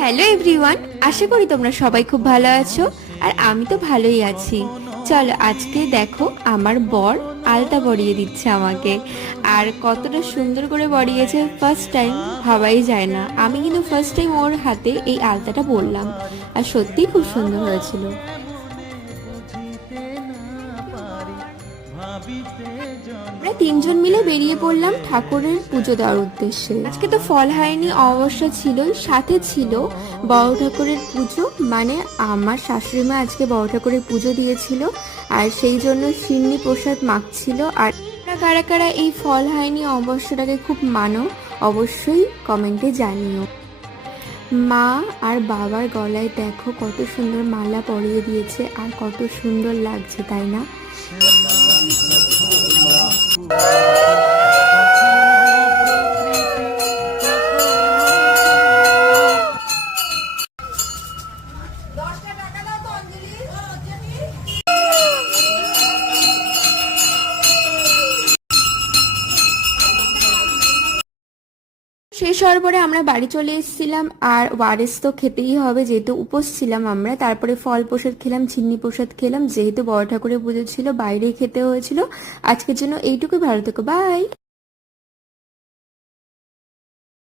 Hello everyone, আশা করি তোমরা সবাই খুব ভালো আছো। আর আমি তো ভালোই আছি। চলো আজকে দেখো আমার বর আলতা পরিয়ে দিচ্ছে আমাকে। আর কতটা সুন্দর করে পরিয়েছে, ফার্স্ট টাইম ভাবাই যায় না। আমি কিন্তু ফার্স্ট টাইম ওর হাতে এই আলতাটা পরলাম, আর সত্যিই খুব সুন্দর হয়েছিল। আমরা তিনজন মিলে বেরিয়ে পড়লাম ঠাকুরের পুজো দেওয়ার উদ্দেশ্যে। আজকে তো ফল হয়নি অমাবস্যা ছিলই, সাথে ছিল বড় ঠাকুরের পুজো। মানে আমার শাশুড়ি মা আজকে বড় ঠাকুরের পুজো দিয়েছিল, আর সেই জন্য সিন্নি প্রসাদ মাখছিল। আর তোমরা কারা কারা এই ফল হয়নি অমাবস্যাটাকে খুব মানো, অবশ্যই কমেন্টে জানিও। মা আর বাবার গলায় দেখো কত সুন্দর মালা পরিয়ে দিয়েছে, আর কত সুন্দর লাগছে, তাই না? শেষ হওয়ার পরে আমরা বাড়ি চলে এসেছিলাম। আর ওয়ারেস তো খেতেই হবে, যেহেতু উপোস ছিলাম আমরা। তারপরে ফল প্রসাদ খেলাম, চিন্নি প্রসাদ খেলাম, যেহেতু বড় ঠাকুরের পুজো ছিল বাইরেই খেতে হয়েছিল। আজকের জন্য এইটুকুই, ভালো থেকো, বাই।